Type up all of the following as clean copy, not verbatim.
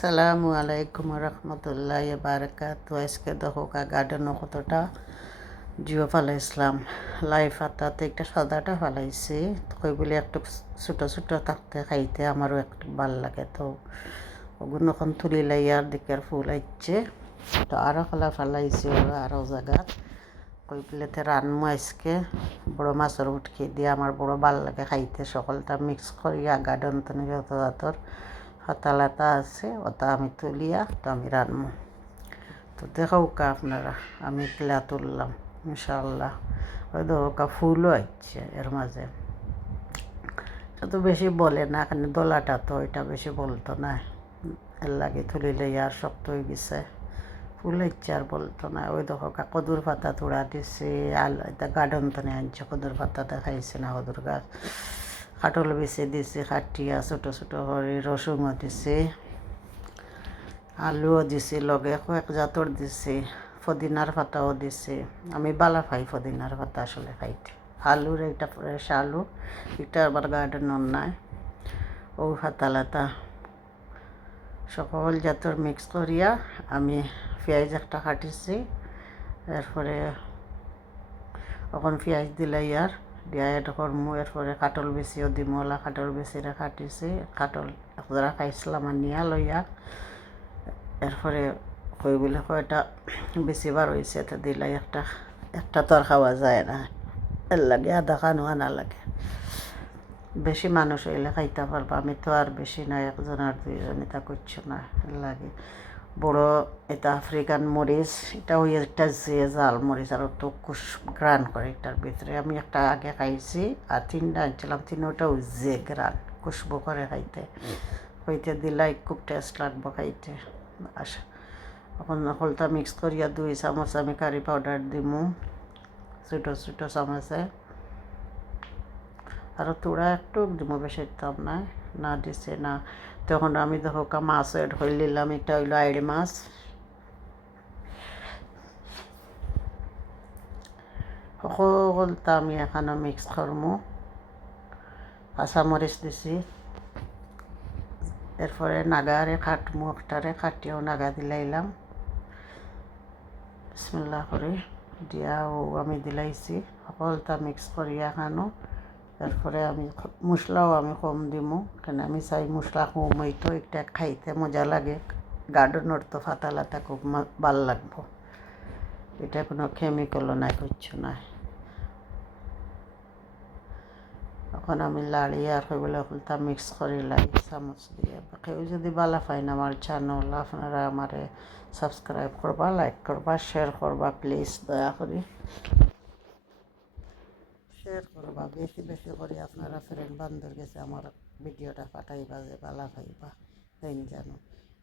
আসসালামু আলাইকুম রহমতুল্লাহ বারকাত। আজকে দেখো গার্ডেনও কতটা জিও ফালাইছিলাম। লাইফ আতাতে একটা সাদাটা ফালাইছি, কই বলে একটু ছোটো ছোটো থাকতে খাইতে আমারও একটু ভাল লাগে। তো ওগুলো এখন তুলি লাই আর দিকের ফুল আইচ্ছে, তো আরও খালা ফালাইছি ওরা আরও জায়গাত। কই বলেতে রানমো আজকে বড়ো মাছের উটকি দিয়ে আমার বড়ো ভাল লাগে খাইতে। সকলটা মিক্স করিয়া গার্ডেন তো যত জাতর হাতালাতা আছে ওটা আমি তুলিয়া তো আমি রানবো। তো দেখাও আপনারা আমি কিলা তুললাম ইনশাল্লাহ। ওই দেখা ফুলও আসছে এর মাঝে। এটা তো বেশি বলে না, এখানে দোলাটা তো এটা বেশি বলতো না, এর লাগে তুলিলে আর শক্ত হয়ে গেছে। ফুল হচ্ছে আর বলতো না। ওই দেখো কদুর পাতা তোড়া দিছে, এটা গার্ডেন তো আনছে কদুর পাতা দেখাইছে না, কদুর গাছ কাটল বেছে দিছে, কাটিয়া ছোটো ছোটো করে রসুনও দিছে, আলুও দিছে, লগে কয়েক জাতর দিছে, ফদিনার পাতাও দিছে। আমি বালা খাই ফদিনার পাতা আসলে খাইতে। আলুর এটা ফ্রেশ আলু, এটা আবার গার্ডেনের নাই। ও পাতালাতা সকল জাতর মিক্স করিয়া আমি পেঁয়াজ একটা কাটিছি। এরপরে এখন পেঁয়াজ দিলাই আর দিয়া এটা করমু। এরপরে কাটল বেশিও দিমলা, কাটল বেশিরে কাটিছি, কাটল একজোড়া খাইছিলাম আর নিয়া লইয়া। এরপরে কই বলে কয়টা বেশিবার হয়েছে তো দিলাই একটা তো আর খাওয়া যায় না, এর লাগে আধা খানো আনা লাগে। বেশি মানুষ হইলে খাইতে পারবা, আমি তো আর বেশি না, একজন আর দুইজন এটা করছো না, এর লাগে বড় এটা আফ্রিকান মরিচ, এটা ওই একটা যে জাল মরিচ আর তো কুশ গ্রান করে এটার ভিতরে। আমি একটা আগে খাইছি আর তিনটা আনছিলাম, তিনটাও যে গ্রান খুশবু করে খাইতে। হইতে দিলাই খুব টেস্ট লাগবো খাইতে। আচ্ছা এখন হলতা মিক্স করিয়া 2 চামচ আমি কারি পাউডার দিমু ছোটো ছোটো চামচে, আরও তোড়া একটু দিমু, বেশি দিতাম না, না দিছে না। তখন আমি দেখো মাছ এড হয়ে নিলাম, এটা হইলো আইড়ি মাছ। সকলটা আমি এখানে মিক্স করমু। কাঁচামরিচ দিছি, এরপরে নাগারে কাটমু, একটারে কাটিয়েও নাগা দিলাইলাম বিসমিল্লাহ করে দিয়া ও আমি দিলাইছি। সকলটা মিক্স করিয়া খানো। এরপরে আমি মশলাও আমি কম দিমু, কেন আমি চাই মশলা কম হইতো একটা খাইতে মজা লাগে। গার্ডেনের তো ফাতালাটা খুব ভাল লাগবো, এটা কোনো কেমিক্যালও নাই, কিচ্ছু নাই। এখন আমি লাড়িয়ে আর কইবলে হলতা মিক্স করে লাই চামচ দিয়ে। কেউ যদি ভালো পায় না আমার চ্যানেল, আপনারা আমারে সাবস্ক্রাইব করবা, লাইক করবা, শেয়ার করবা প্লিজ, দয়া করে শেয়ার করবা বেশি বেশি করে। আপনারা ফ্রেন্ড বান্ধব গেছে আমার ভিডিওটা পাঠাইবা যে ভালো পাইবা তাই জানো।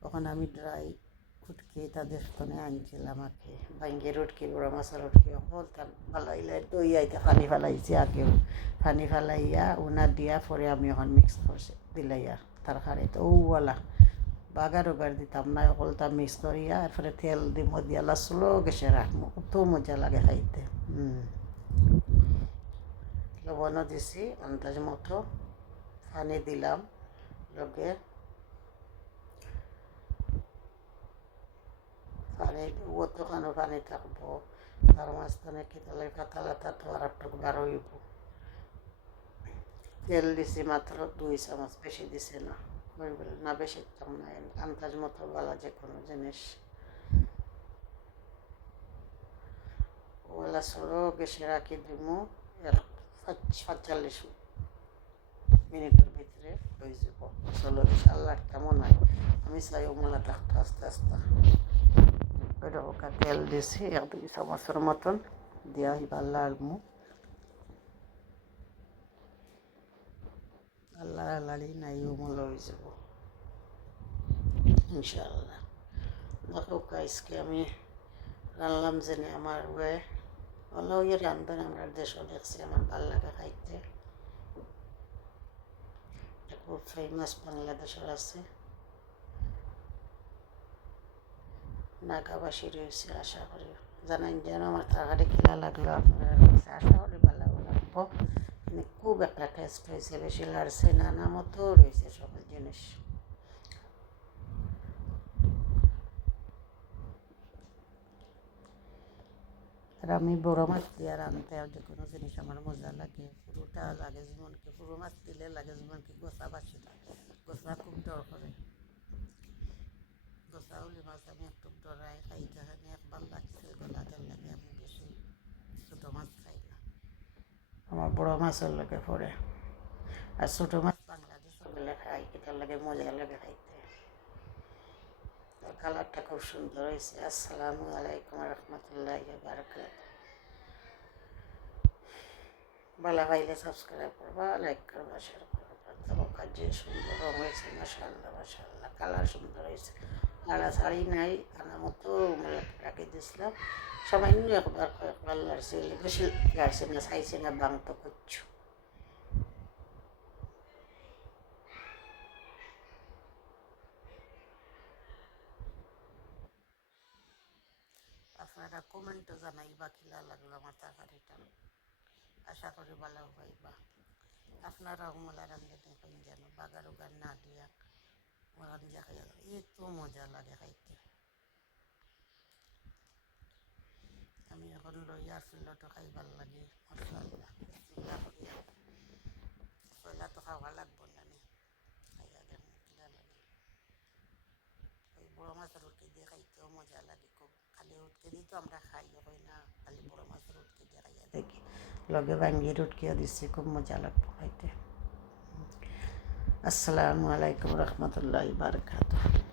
তখন আমি ড্রাই উটকি তাদের স্তনে আনছিলাম আগে, ভাঙ্গের উটকি, বড় মাছের উটকি বলতাম ভালো হইলে দই আইতে পানি ফেলাইছি আগেও, পানি ফেলাইয়া উনা দিয়া পরে আমি এখন মিক্স করছি দিলাইয়া তরকারিতে ওওয়ালা বাগার ওগার দিতাম না, ওগুলটা মিক্স করিয়া এরপরে তেল দিব দিয়া স্লো গ্যাসে রাখবো, কত মজা লাগে খাইতে। লবণও দিছি আন্দাজ মতো, পানি দিলাম লগে, পানি অতখানো পানি থাকবো। তার মাঝখানে কেতালে পাতালাতা তো আর একটু বার হইব। তেল দিছি মাত্র 2 চামচ, বেশি দিছে না, না বেশি দিতাম না, আন্দাজ মতো বলা যে কোনো জিনিস। ওলা সরো গ্যাসে রাখি দিমু, 45 মিনিটের ভিতরে হয়ে যাব। চলো ইনশাল্লাহ কেমন হয়, আমি চাই ওমলা থাকতো আস্তে আস্তে। ওইটা তেল দিছি 1-2 চামচের মতন দিয়া আল্লাহ আলমু, আল্লাহ আল্লাহই নাই ওমলা হয়ে যাব ইনশাল্লাহ। দেখো আজকে আমি রানলাম জেনে আমার ওয়ে ওলা ওই রান্ধন আমরা দেশও দেখছি, আমার ভাল লাগে খাইতে, খুব ফেমাস বাংলাদেশের আছে, নাগাবাসী রয়েছে। আশা করি জানান যেন আমার তরকারি খেলা লাগলো আপনারা কাছে, আশা করি ভালো লাগবো। মানে খুব একটা টেস্ট হয়েছে, বেশি লাড়ছে না, না মতো রয়েছে সকল জিনিস। আর আমি বড় মাছ দিয়ে রাঁধতে আর যে কোনো জিনিস আমার মজা লাগে পুরোটা লাগে যেমন কি পুরো মাছ দিলে লাগে যেমন কি গোসা বাসি না গোসা খুব ডর করে গোসা হলে মাছ আমি একটু ডরাই খাই যাহানি একবার লাগছে গলাটার লাগে আমি বেশি ছোটো মাছ খাই না আমার বড় মাছের লাগে পড়ে আর ছোটো মাছ বাংলাদেশে গেলে খাই এটার লাগে মজা লাগে খাইতে কালারটা খুব সুন্দর হয়েছে আসসালামু আলাইকুম রহমতুল্লাহ বারাকাত ভালো পাইলে সাবস্ক্রাইব করবা লাইক করবা শেয়ার করবা তোমার কাজ যে সুন্দর রং হয়েছে মাশাআল্লাহ মাশাআল্লাহ কালার সুন্দর হয়েছে লাড়া শাড়ি নাই আনা মতো রাখে দিয়েছিলাম সামান্য একবার কয়েকবার লাড়ছে বেশি লাড়ছে না চাইছে না বাংতো করছো আপনারা কমেন্টও জানাইবা কিলা লাগলো আমার তরকারিটা আশা করি ভালো পাইবা আপনারাও মোলা রান্ধে দেখেন যেন বাগার উগার না দিয়া রান্ধা খাইয়া এত মজা লাগে খাইতে আমি এখন লইয়া ফিলতো খাইবার লাগে মাশাআল্লাহ পয়লা তো খাওয়া লাগবো না খাইয়া দেখুন কিলা লাগে ওই বড় মাছের উটকে দিয়ে খাইতেও মজা লাগে খুব খালি উটকে দিয়ে তো আমরা খাই হয় না খালি বড় মাছের উটকে দিয়ে খাইয়া দেখি লগে ভাঙ্গির উটকিয়া দিচ্ছি খুব মজা লাগবো খাইতে আসসালামু আলাইকুম রহমতুল্লাহ বারকাতুহু